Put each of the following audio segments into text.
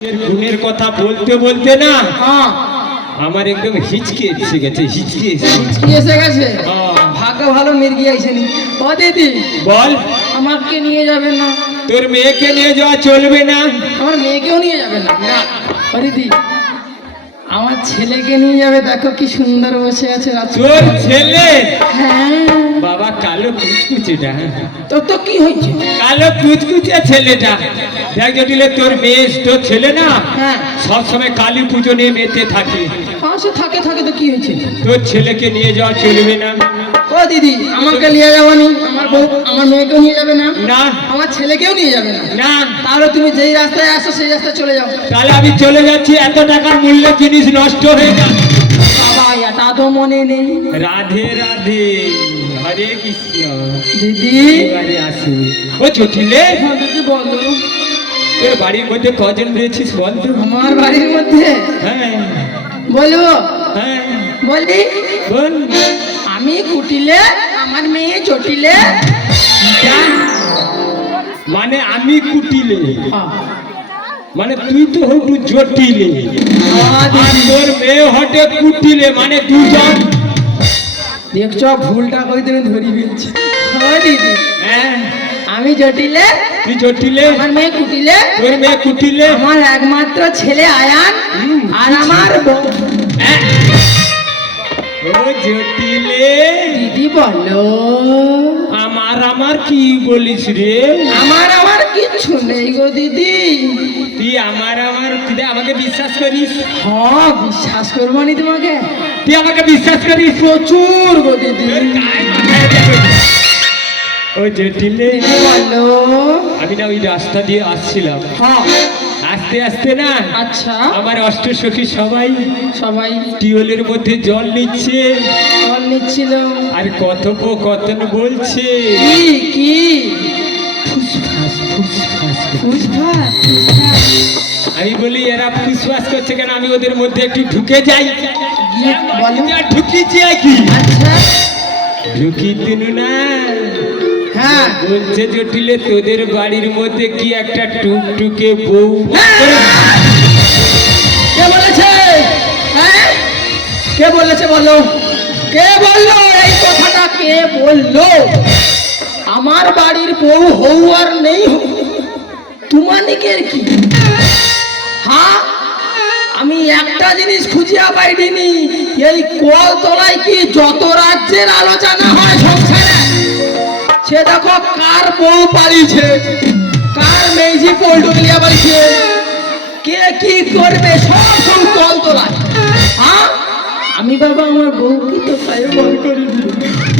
গুণের কথা বলতে বলতে না আমার একদম হিচকে এসে গেছে। হিচকি এসে গেছে। ভাগ্য ভালো মির্গি আইছেনি। ও দিদি বল, আমাকে নিয়ে যাবেন না? তোর মেয়েকে নিয়ে যাওয়া চলবে না। আমার মেয়েকেও নিয়ে যাবেন না? ও দিদি আমার ছেলেকে নিয়ে যাবে, দেখো কি সুন্দর বসে আছে। তোর ছেলে? হ্যাঁ বাবা, কালো কুচকুচেটা। তো কি হয়েছে? কালো কুচকুচে ছেলেটা দেখ জটিলে, তোর মেয়ে তোর ছেলে না হ্যাঁ সবসময় কালী পুজো নিয়ে মেতে থাকে। পাশে থাকে থাকে তো কি হয়েছে? তোর ছেলেকে নিয়ে যাওয়া চলবে না। ও দিদি আমাকে নিয়ে যাওয়ানি, আমার বউ আমার মেয়েকেও নিয়ে যাবে না? না। আমার ছেলেকেও নিয়ে যাবে না? না। তাহলে তুমি যেই রাস্তায় আসো সেই রাস্তায় চলে যাও। তাহলে আমি চলে যাচ্ছি, এত টাকার মূল্যের জিনিস নষ্ট হয়ে যাবে। বাবা এটা তো মনে নেই। রাধে রাধে, হরে কৃষ্ণ। দিদি এবারে আসি। ও চটিলে, দিদি বলো, তোর বাড়ির মধ্যে কজন রয়েছিস বল তো? আমার বাড়ির মধ্যে? হ্যাঁ বলবো? হ্যাঁ বলি বল। আমি কুটিলে, আমার মেয়ে চটিলে। মানে আমি কুটিলে, মানে তুই তো হটু জটিলে, আর তোর মেয়ে হটে কুটিলে, মানে দুজন। দেখছ ভুলটা কই তুমি ধরি ফেলছি। ও দিদি হ্যাঁ আমি জটিলে, তুই জটিলে, আমার মেয়ে কুটিলে, তোর মেয়ে কুটিলে, আমার একমাত্র ছেলে আয়ান, আর আমার বউ। ও জটিলে, দিদি বলো। আমার কি বলিস রে? আমার কিচ্ছু নেই গো দিদি। তুই তুই আমাকে বিশ্বাস করিস? হ্যাঁ বিশ্বাস করবো নি তোমাকে? তুই আমাকে বিশ্বাস করিস? প্রচুর গো দিদি। ও জটিলে বলো। আমি না ওই রাস্তা দিয়ে আসছিলাম, হ্যাঁ আস্তে আস্তে না আচ্ছা আমার অষ্টসখী সবাই সবাই টিউলের মধ্যে জল নিচ্ছে জল নিচ্ছিল, আর কথোপকথন বলছে। কি কি? ফুসফাস ফুসফাস। ফুসফাস? আমি বলি এরা ফুসফাস করছে কেন, আমি ওদের মধ্যে একটু ঢুকে যাই। গিয়ে বলো। ঢুকিছি কি? আচ্ছা ঢুকি তিনু না, হ্যাঁ বলছে জটিলে তোদের বাড়ির মধ্যে কি একটা টুকটুকে বউ। কে বলেছে? হ্যাঁ কে বলেছে বলো? কে বললো এই কথাটা? কে বললো? আমার বাড়ির বউ হউ আর নেই হউ তোমানিকের কি? হ্যাঁ আমি একটা জিনিস খুঁজিয়া পাইনি, এই কল তলায় কি যত রাজ্যের আলোচনা হয় সংসারে, সে দেখো কার বউ পালিয়েছে, কার মেজি পল্টুলিয়া পালিয়েছে, কে কি করবে সব সব কল তোলায়। হ্যাঁ আমি বাবা আমার বউ কি তো পায়ে বার করে দিল।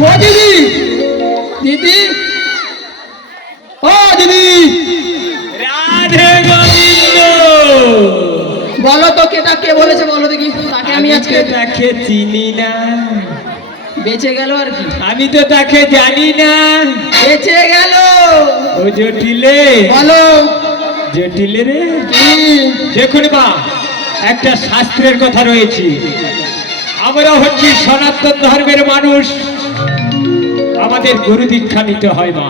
ও দিদি, দিদি, ও দিদি, রাধে গোবিন্দ। বলো তো কেটা কে বলেছে বলো দেখি, তাকে আমি আজকে তাকে চিনি না। বেঁচে গেল আর কি? আমি তো তাকে জানি না। বেঁচে গেল। ও জটিলে, বলো জটিলে রে, কি? দেখুন মা, একটা শাস্ত্রের কথা রয়েছে। আমরা হচ্ছি সনাতন ধর্মের মানুষ, আমাদের গুরু দীক্ষা নিতে হয় মা,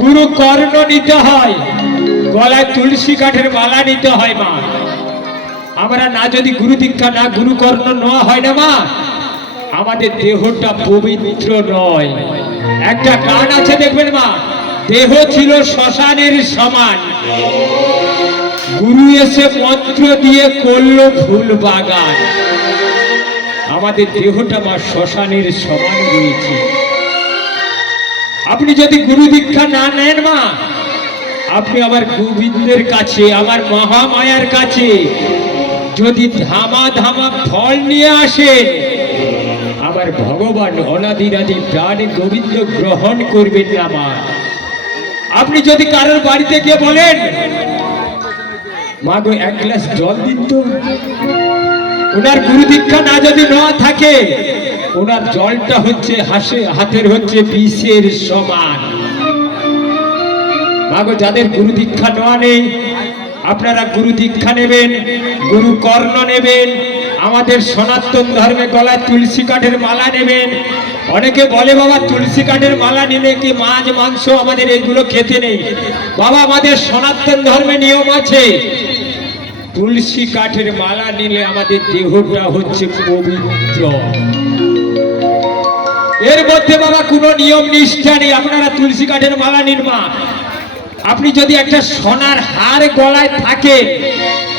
গুরু কর্ণ নিতে হয়, গলায় তুলসী কাঠের মালা নিতে হয় মা। আমরা না যদি গুরু দীক্ষা না গুরু কর্ণ নেওয়া হয় না মা, আমাদের দেহটা পবিত্র নয়। একটা গান আছে দেখবেন মা, দেহ ছিল শ্মশানের সমান, গুরু এসে মন্ত্র দিয়ে করলো ফুল বাগান। আমাদের দেহটা মা শ্মশানের সমান রয়েছে। আপনি যদি গুরু দীক্ষা না নেন মা, আপনি আমার গোবিন্দের কাছে, আমার মহামায়ার কাছে যদি ধামা ধামা ফল নিয়ে আসেন, আমার ভগবান অনাদিরাদি প্রাণ গোবিন্দ গ্রহণ করবেন না মা। আপনি যদি কারোর বাড়িতে গিয়ে বলেন মা গো এক গ্লাস জল দিন তো, ওনার গুরু দীক্ষা না যদি নেওয়া থাকে, ওনার জলটা হচ্ছে হাতের হচ্ছে বিষের সমান। মা গো যাদের গুরু দীক্ষা নেওয়া নেই, আপনারা গুরু দীক্ষা নেবেন, গুরু কর্ণ নেবেন, আমাদের সনাতন ধর্মে গলায় তুলসী কাঠের মালা নেবেন। অনেকে বলে বাবা তুলসী কাঠের মালা নিলে কি মাছ মাংস আমাদের এগুলো খেতে নেই। বাবা আমাদের সনাতন ধর্মে নিয়ম আছে, তুলসী কাঠের মালা নিলে আমাদের দেহটা হচ্ছে পবিত্র। এর মধ্যে বাবা কোনো নিয়ম নিষ্ঠা নেই। আপনারা তুলসী কাঠের মালা নিন মা। আপনি যদি একটা সোনার হার গলায় থাকে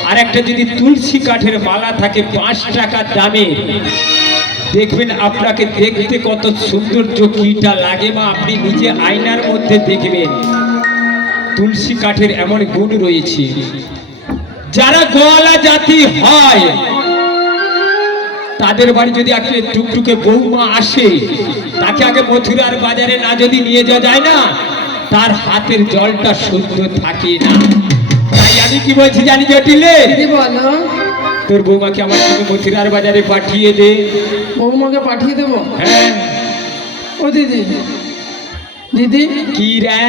আর একটা যদি তুলসী কাঠের মালা থাকে 5 টাকা দামে, দেখবেন আপনাকে দেখতে কত সৌন্দর্য কিটা লাগে মা। আপনি নিজে আয়নার মধ্যে দেখবেন তুলসী কাঠের এমন গুণ রয়েছে। যারা গোয়ালা জাতি হয় তাদের বাড়ি যদি একটা টুকটুকে বৌমা আসে, তাকে আগে মথুরার বাজারে না যদি নিয়ে যাওয়া যায় না, তার হাতের জলটা শুদ্ধ থাকে না। তাই আমি কি বলছি জানি জটিলে, দিদি বলো। তোর বৌমাকে আমার সঙ্গে মথুরার বাজারে পাঠিয়ে দে। বৌমাকে পাঠিয়ে দেবো? হ্যাঁ। ও দিদি, দিদি কি রে?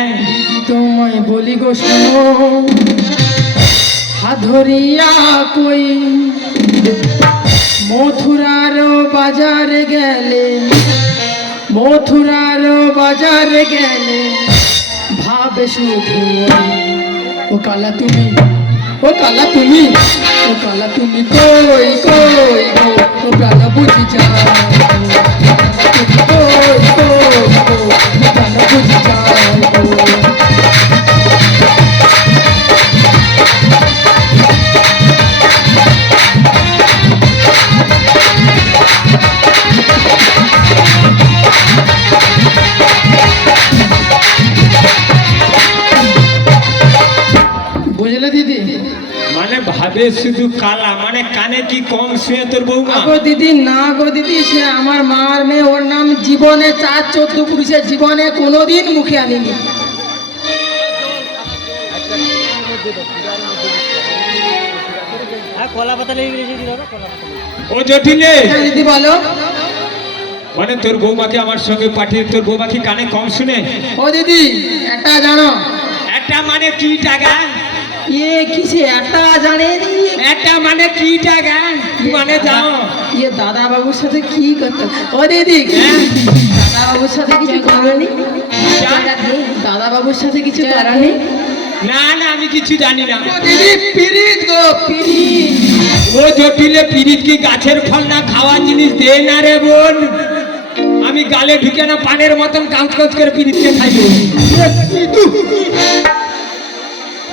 তোমায় বলি গো শোনো, হাধরিয়া কই মথুরার বাজারে গেলে, মথুরার বাজারে গেলে ভাবে শুধু ও কালা তুমি, ও কালা তুমি, ও কালা তুমি কই কই গো, ও প্রাণ বুঝি যাও, কই কই গো, ও প্রাণ বুঝি যাও গো। বুঝলে দিদি? মানে ভাবে শুধু কালা, মানে কানে কি কম শুয়ে তোর বৌমা? গো দিদি না গো দিদি, সে আমার মার মেয়ে, ওর নাম জীবনে 4-14 পুরুষের জীবনে কোনোদিন মুখে আনিনি। ও জটিলে, হ্যাঁ দিদি বলো। মানে তোর বৌমাকে আমার সঙ্গে পাঠিয়ে, তোর বৌমা কি কানে কম শুনে? ও দিদি একটা জানো? একটা মানে কি টাকা? ইয়ে কিসে একটা জানে নি? একটা মানে কি টাকা মানে যাও? ইয়ে দাদা বাবুর সাথে কি করতে? ও দিদি হ্যাঁ? দাদা বাবুর সাথে কিছু করানি? দাদা বাবুর সাথে কিছু করানি? না না, আমি কিছু জানি না। ও দিদি পিরিত গো পিরিত। ও জটিলে, পিরিত কি গাছের ফল না খাওয়ার জিনিস? দে না রে বোন, আমি গালে ঢুকে না পানের মতন কাঁচ কাঁচ করে পিরিতকে খাইব।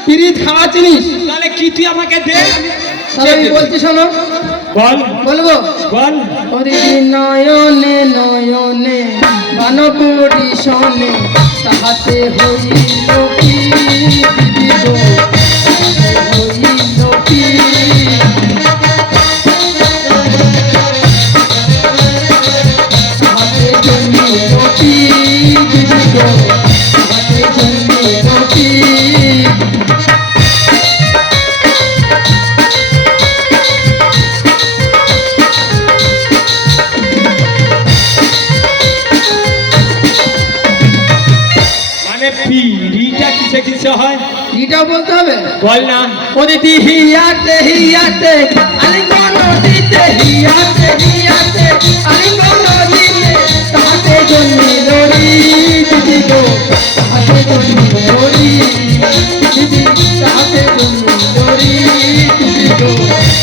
পিরিত খাওয়া জিনিস? তাহলে কি তুই আমাকে দে? তাহলে আমি বলছি শোনো। বল বলবো? বল। ও দিদি নয়নে নয়নে বানপুরি শোনে, তাহাতে হইল কি দিদি গো, তাহাতে হইল কি, তাহাতে জন্মিল কি দিদি গো, তাহাতে জন্মিল কি। মানে পিরিটা কিসে কিসে হয়? এটাও বলতে হবে? বল না। ও দিদি হিয়াতে হিয়াতে আলিঙ্গন দিতে, হিয়াতে হিয়াতে আলিঙ্গন দিতে, তাহাতে জন্মিল রি দিদি গো, তাহাতে জন্মিল রি দিদি, তাহাতে জন্মিল রি দিদি গো,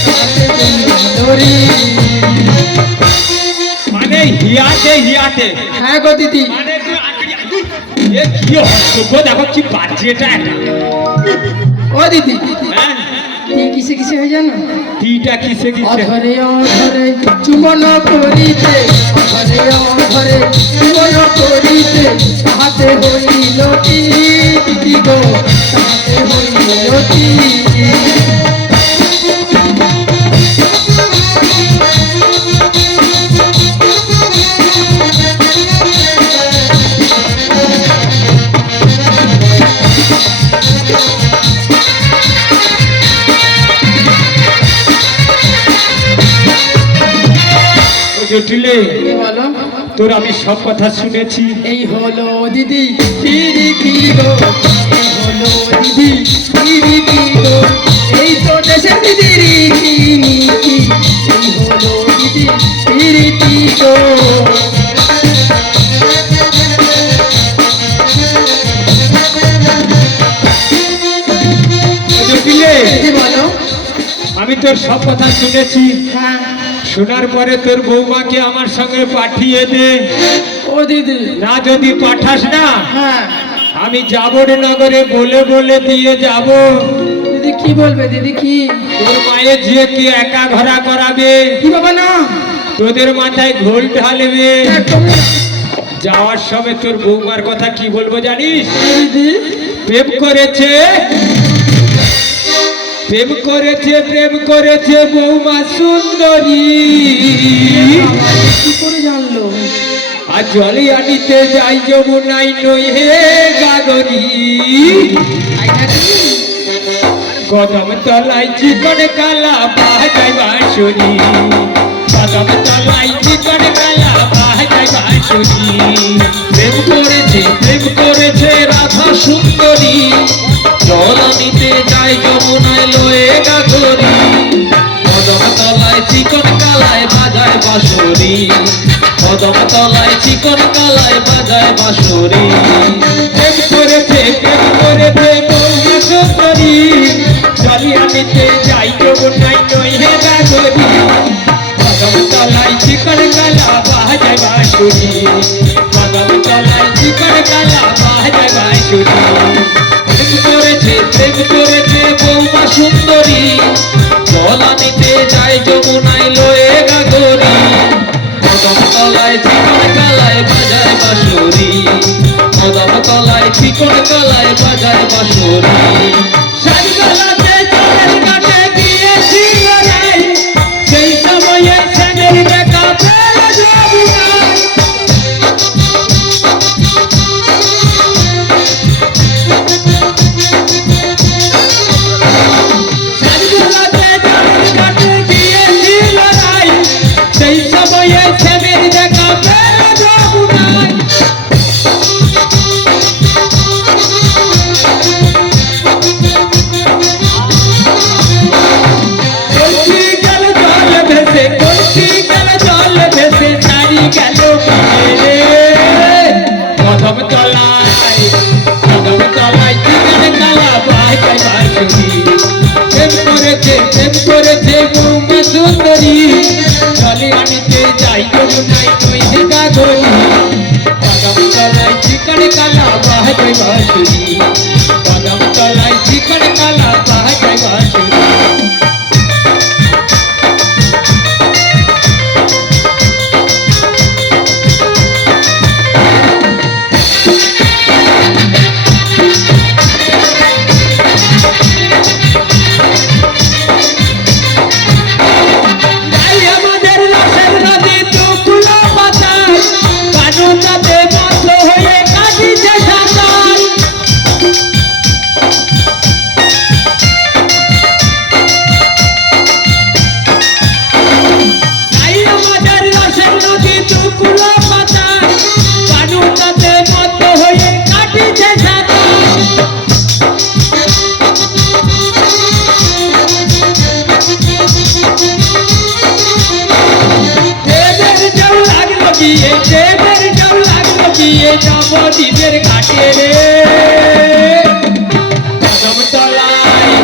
তাহাতে জন্মিল রি। মানে হিয়াতে হিয়াতে? হ্যাঁ গো দিদি। মানে তুই এ কি হস্তব্য, দেখো কি বাজছে এটা একটা। ও দিদি হ্যাঁ, এই কিসে কিসে হয় জানো? তিটা কিসে কিসে? অধরে অধরে চুমন করিতে, অধরে অধরে চুমন করিতে, তাহাতে হইল কি দিদি গো, তাহাতে হইল কি। জটিলে, কি বলো? তোর আমি সব কথা শুনেছি। এই হলো দিদি পিরিতি গো, এই হলো দিদি পিরিতি গো, এই তো দেশের দিদি রীতি নীতি, এই হলো দিদি পিরিতি গো। জটিলে, দিদি বলো। আমি আমি তোর সব কথা শুনেছি। হ্যাঁ শোনার পরে তোর বৌমাকে আমার সঙ্গে পাঠিয়ে দে। ও দিদি, না যদি পাঠাস না, হ্যাঁ আমি জাবরে নগরে বলে বলে দিয়ে যাব। দিদি কি বলবে দিদি? কি তোর মায়ের ঝিয়ে কি একা ঘোরা করাবে, কি বাবা না, তোদের মাথায় ঘোল ঢালবে। একদম না। যাওয়ার সময় তোর বৌমার কথা কি বলবো জানিস? দিদি প্রেম করেছে, প্রেম করেছে, প্রেম করেছে বৌমা সুন্দরী। কি করে জানলো? আর জলে আনিতে যাই যমুনাই নই হে গাগরি। কদম তলাই চিকন কালা বাজাই বাঁশুরি, কদম তলাই চিকন কালা বাজাই বাঁশুরি। প্রেম করেছে রাধা সুন্দরী, জল আনিতে যায় যমুনায় লয়ে গাগরি। কদম তলায় চিকন কালায় বাজায় বাঁশুরি, কদম তলায় চিকন কালায় বাজায় বাঁশুরি। প্রেম করেছে, প্রেম করেছে বৌমা সুন্দরী, জলে আনিতে যাই যমুনাই নই হে গাগরি। কদম তলাই চিকন কালা বাজাই বাঁশুরি, কদম তলাই চিকন কালা বাজাই বাঁশুরি। প্রেম করেছে বৌমা সুন্দরী, জল আনিতে যায় যমুনায় লয়ে গাগরি। কদম তলায় চিকন কালায় বাজায় বাঁশুরি, কদম তলায় চিকন কালায় বাজায় বাঁশুরি। সাজগোলাতে জলের ঘাটে গিয়েছিল রে, সেই সময়ে শ্যামের দেখা পেল যমুনায়। সাজগোলাতে জলের ঘাটে গিয়েছিল রে, সেই সময়ে শ্যামের দেখা পেল যমুনায়। কলসি গেল জল ভেসে, কলসি গেল জল ভেসে, ছাড়ি গেল রে। কদম তলায়, কদম তলায় চিকন কালা বাজাই বাঁশুরি। প্রেম করেছে, প্রেম করেছে বৌমা সুন্দরী, জলে আনিতে যাই যমুনাই নই হে গাগরি। কদম তলায় চিকন কালা বাজাই বাঁশুরি, কদম তলায় চিকন কালা বাজাই বাঁশুরি। তাই আমাদের রসের নদী টুকলো পাতায়, কানুটাতে বন্ধ হয়ে কাটিছে সাঁতার। তাই আমাদের রসের নদী টুকলো পাতায়, কানুটাতে বন্ধ হয়ে কাটিছে সাঁতার। দেবের জল লাগলো গিয়ে, দেবের জল লাগলো গিয়ে নবদ্বীপের ঘাটে রে। কদম তলায়,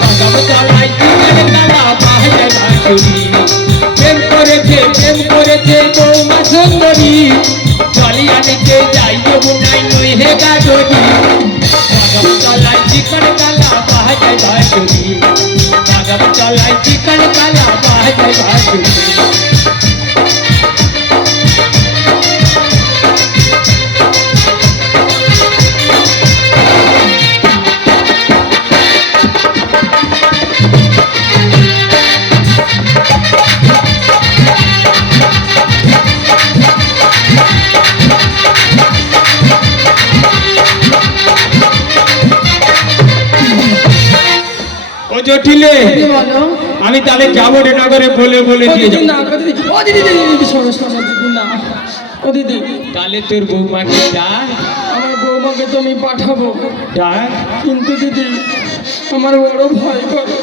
কদম তলায় চিকন কালা বাজাই বাঁশুরি। প্রেম করেছে, প্রেম করেছে বৌমা সুন্দরী, জলে আনিতে যাই যমুনাই নই হে গাগরি। কদম তলায় চিকন কালা বাজাই বাঁশুরি, কদম তলায় চিকন কালা বাজাই বাঁশুরি। ও জটিলে, দিদি বলো। আমি তাহলে যাবো রে নগরে বলে বলে ও দিয়ে দিদি যাবো। না, ও দিদি, ও দিদি দিদি দিদি শোনো শোনো দিদি না, ও দিদি তাহলে তোর বৌমাকে ডাক, আমার বৌমাকে তুমি পাঠাবো, ডাক। কিন্তু দিদি আমার বড় ভয় করে।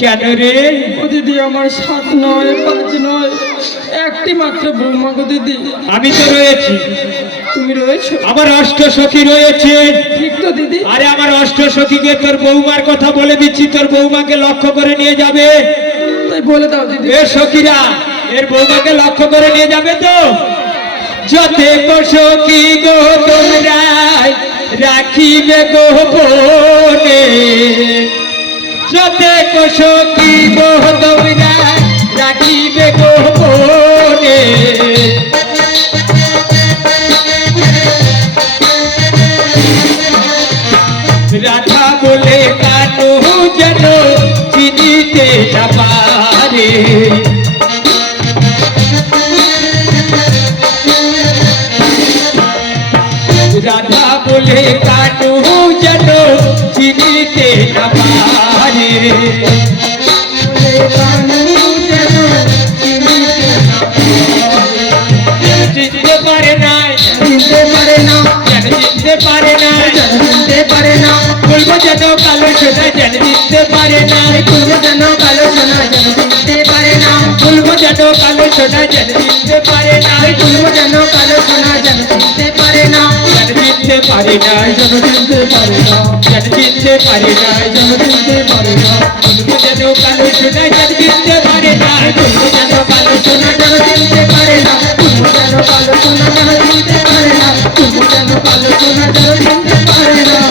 কেন রে? ও দিদি আমার 7 নয় 5 নয়, একটি মাত্র বৌমা গো দিদি। আমি তো রয়েছি, তুমি রয়েছো? আমার অষ্ট সখী রয়েছে। ঠিক তো দিদি? আরে আমার অষ্ট সখীকে তোর বৌমার কথা বলে দিচ্ছি, তোর বৌমাকে লক্ষ্য করে নিয়ে যাবে। তাই বলে দাও দিদি। এ সখীরা এর বৌমাকে লক্ষ্য করে নিয়ে যাবে তো? যতে সখী গো তোমরা রাখিবে গোপনে, যতে সখী গো তোমরা রাখিবে গোপনে, রাধা বলে কানু যেন চিনিতে না পারে, রাধা বলে কানু যেন চিনিতে না পারে, চিনতে পারে না, চিনতে পারে না, যেন চিনতে পারে না, চিনতে পারে না, বলবো যেন কালো সোনা যেন চিনতে পারে না, তুমি যেন কালো সোনা যেন চিনতে পারে না, বলবো যেন কালো সোনা যেন চিনতে পারে না, তুমি যেন কালো সোনা যেন চিনতে পারে না, যেন চিনতে পারে না, যেন চিনতে পারে না, যেন চিনতে পারে না, যেন চিনতে পারে না, বলবো যেন কালো সোনা যেন চিনতে পারে না, তুমি যেন কালো সোনা যেন চিনতে পারে না, তুমি যেন কালো সোনা যেন চিনতে পারে না, তুমি যেন কালো সোনা যেন চিনতে পারে না।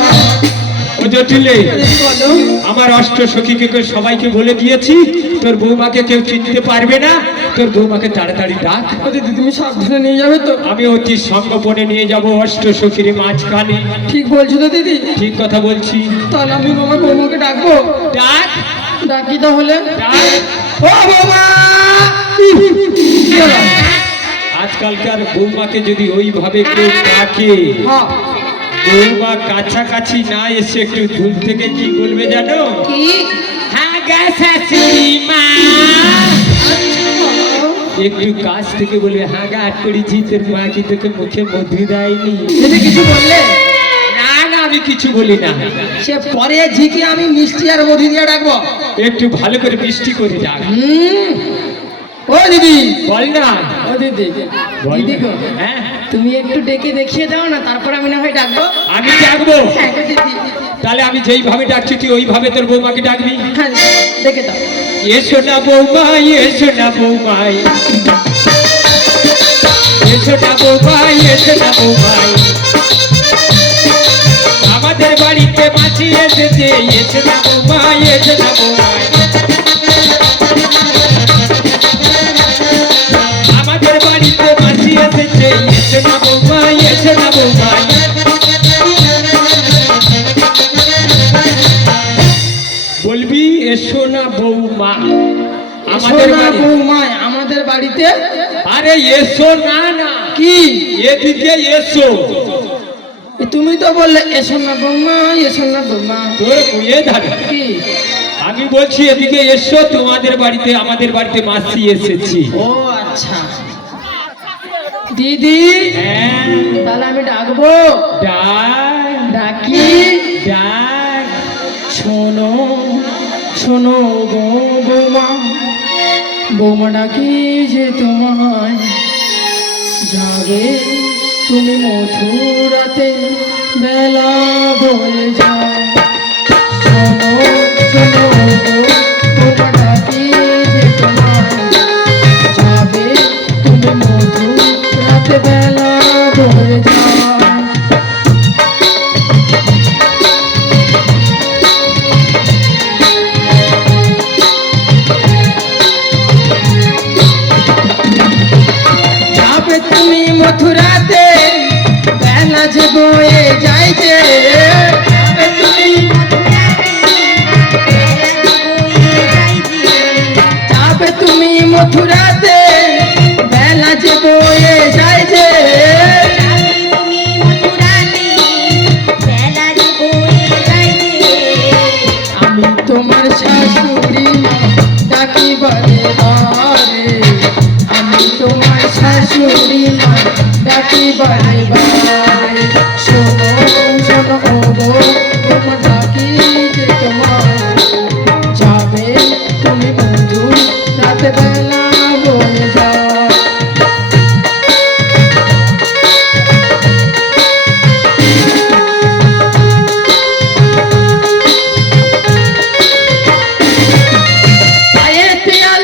ও জটিলে দিদি বলো। আমার অষ্ট সখীকে সবাইকে বলে দিয়েছি তোর বৌমাকে কেউ চিনতে পারবে না, তোর বৌমাকে তাড়াতাড়ি ডাক। ও দিদি তুমি সাবধানে নিয়ে যাবে তো? আমি অতি সংগোপনে নিয়ে যাব অষ্ট সখীর মাঝখানে। ঠিক বলছো তো দিদি? ঠিক কথা বলছি। তাহলে আমি আমার বৌমাকে ডাকবো? ডাক ডাকি তাহলে। ডাক। ও বৌমা! আজকালকার বৌমাকে যদি ওইভাবে কেউ ডাকে, হ্যাঁ। বৌমা কাছাকাছি না এসে একটু দূর থেকে কি বলবে জানো? কি? হ্যাঁ গা শাশুড়ি মা। একটু কাছ থেকে বলবে হ্যাঁ গা আট করেছি, তোর মা কি তোকে মুখে মধু দেয়নি? দিদি কিছু বললে? না না আমি কিছু বলি না। সে পরে ঝিকে আমি মিষ্টি আর মধু দিয়ে ডাকবো। একটু ভালো করে বৃষ্টি করে ডাক। ও দিদি বল না। ও দিদি বল দিদি গো, না। হ্যাঁ তুমি একটু ডেকে দেখিয়ে দাও না, তারপর আমি না হয় ডাকবো। আমি ডাকবো। হ্যাঁ গো দিদি। তাহলে আমি যেইভাবে ডাকছি তুই ওইভাবে তোর বৌমাকে ডাকবি। হ্যাঁ ডেকে দাও। এসো না বৌমা, এসো না বৌমাই, এসো না বৌমাই, এসো না বৌমাই, আমাদের বাড়িতে মাছি এসেছে, এসো না বৌমাই, এসো না বৌমাই, আমাদের বাড়িতে মাছি এসেছে, এসো না বৌমাই, এসো না বৌমাই। বলবি এসো না বৌমা আমাদের এসো না বাড়ি। বৌমায় আমাদের বাড়িতে। আরে এসো না না, কি? এদিকে এসো। তুমি তো বললে এসো না বৌমা, এসো না বৌমা। তোর বুয়ে ধারে কি? আমি বলছি এদিকে এসো, তোমাদের বাড়িতে আমাদের বাড়িতে মাসি এসেছি। ও আচ্ছা দিদি, হ্যাঁ তাহলে আমি ডাকবো? ডাক ডাকি? ডাক। শোনো শোনো গো বৌমা, বৌমা ডাকি যে তোমায়, যাবে তুমি মথুরাতে বেলা বয়ে যায়। শোনো শোনো গো বৌমা ডাকি যে তোমায়, যাবে তুমি মথুরাতে বেলা বয়ে যায়। যাবে তুমি মথুরাতে বেলা যে বয়ে যাইছে, যাবে তুমি যাবে তুমি মথুরাতে বেলা যে বয়ে যাইছে। আমি তোমার শাশুড়ি মা ডাকি বারে বারে, আমি তোমার শাশুড়ি মা ডাকি বারে বারে। শোনো শোনো ও গো তোমার ডাকি যে তোমার, যাবে তুমি বন্ধু রাতে বেলা বয়ে যায়। পায়ে পিয়াল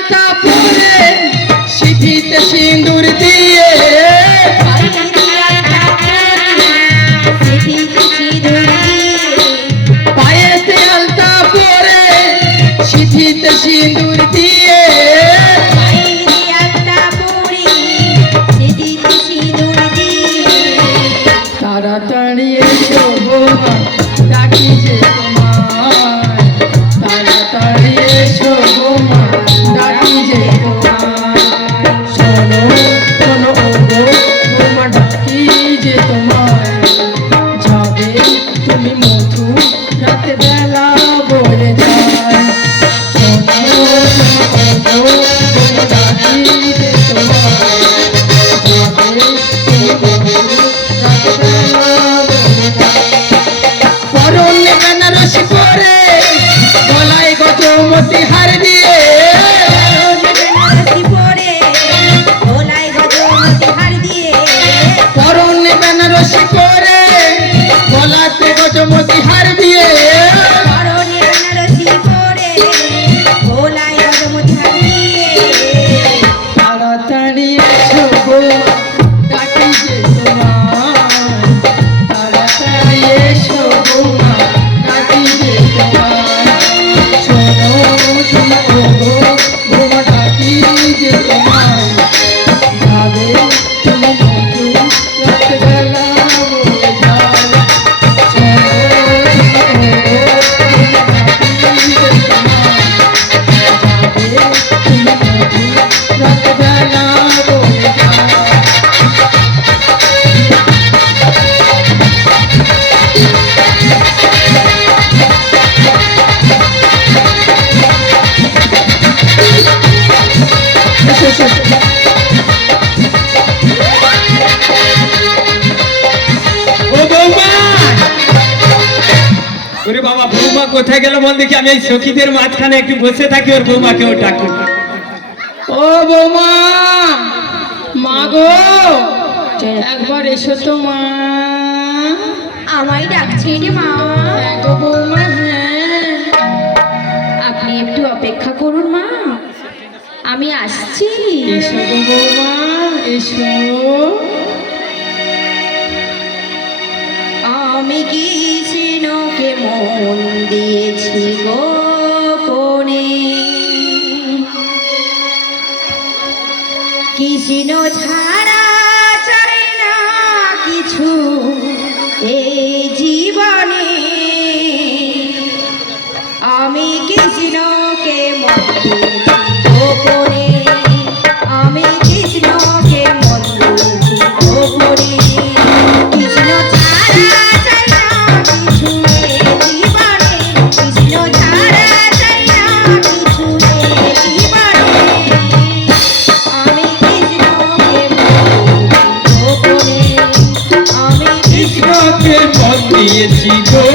কোথায় গেল বল দেখি, আমি এই সখীদের মাঝখানে একটু বসে থাকি, ওর বৌমাকেও ডাকুন। ও বৌমা, মা গো একবার এসো তো মা। আমায় ডাকছে রে মা। হ্যাঁ গো বৌমা, হ্যাঁ। আপনি একটু অপেক্ষা করুন মা, আমি আসছি। এসো গো বৌমা, এসো। আমি কৃষ্ণকে মন দিয়েছি গোপনে, কৃষ্ণ ছাড়া চাই না কিছু এই জীবনে। আমি কৃষ্ণকে মন দিয়েছি গোপনে, আমি কৃষ্ণকে মন দিয়েছি গোপনে। কৃষ্ণ ছাড়া চাই না কিছু এই জীবনে, কৃষ্ণ ছাড়া চাই না কিছু এই জীবনে। আমি কৃষ্ণকে মন দিয়েছি গোপনে, আমি কৃষ্ণকে মন দিয়েছি গো